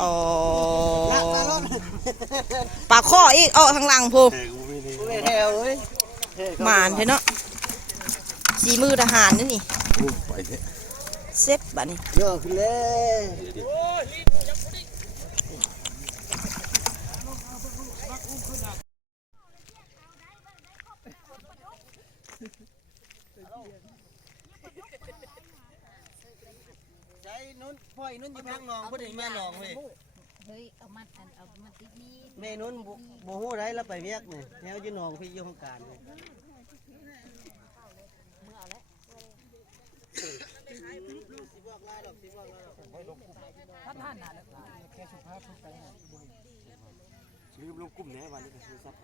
อ๋อปลาข้ออีกเอาทางหลังพูหมานเถอะเนาะสีมือทหารนี่เซ็ตบัดนี้เยอะขึ้นเลยใจนุ่นพ่อยนุ่นอยู่พังนองพูดถึงแม่นองเว้ยเฮ้ยเอามาติดนี่แม่นุ่นโมโหได้แล้วไปเวียกเนี่ยแนวอยู่นองพี่อยู่ห้องการเลยท่านน่ะแค่สุภาพทุกไปลืมลงกลุ่มไหนวันนี้ก็ซื้อซับ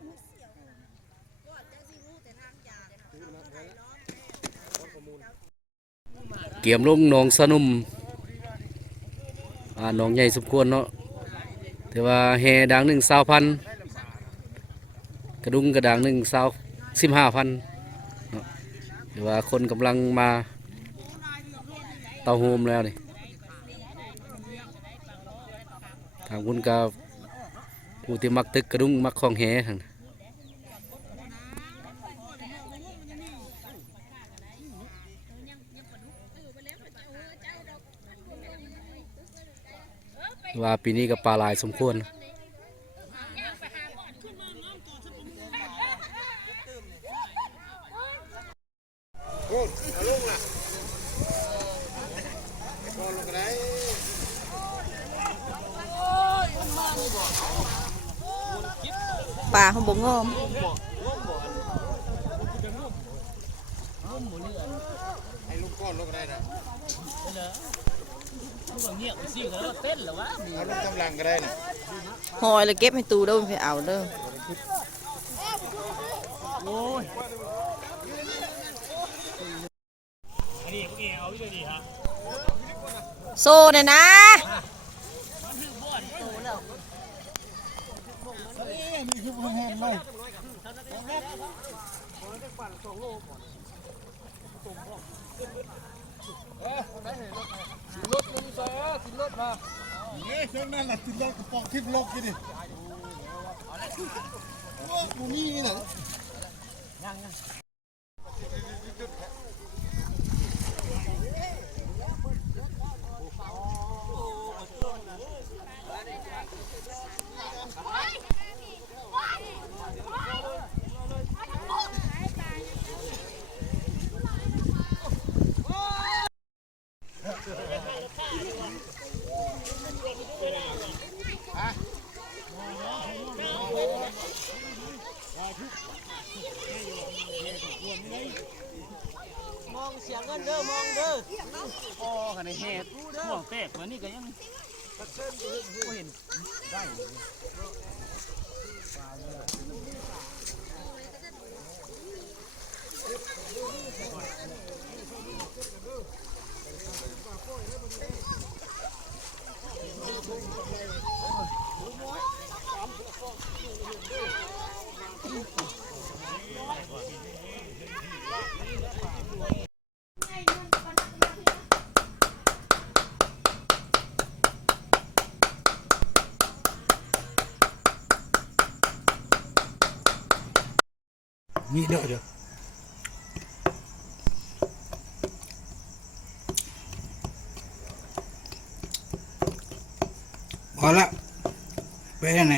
เกี่ยมลงหนองสนุมหนองใหญ่สมควรเนาะแต่ว่าแห่ดัง1,000,000กระดุงกระดัง15,000หรือว่าคนกำลังมาเตาโฮมแล้วนี่ทางคุณกับผู้ที่มักตึกกระดุงมักคลองแหทางว่าปีนี้ก็ปลาลายสมควรปลาเขาบ่งอมให้ลูกก้อนลูกได้นะลูกเงี้ยสิเขาเต้นหรอวะเอาลูกกำลังก็ได้นะหอยเลยเก็บให้ตูเด้อไปเอาเด้อโอ้ยอันนี้พวกเอ๋เอาอยู่ดีฮะโซ่เนี่ยนะมีคือมันแห้งเลยรถมึงซอยติดรถมาเช่นนั้นแหละติดรถกระป๋องทิพย์ลบกินดิโอ้กูมีนี่นะมองเสียงเงินเด้อมองเด้ออ๋อขนาดเหตุห่วงแตกเหมือนนี่ก็ยังเห็นได้มีเด้อเด้อพอละไปยังไง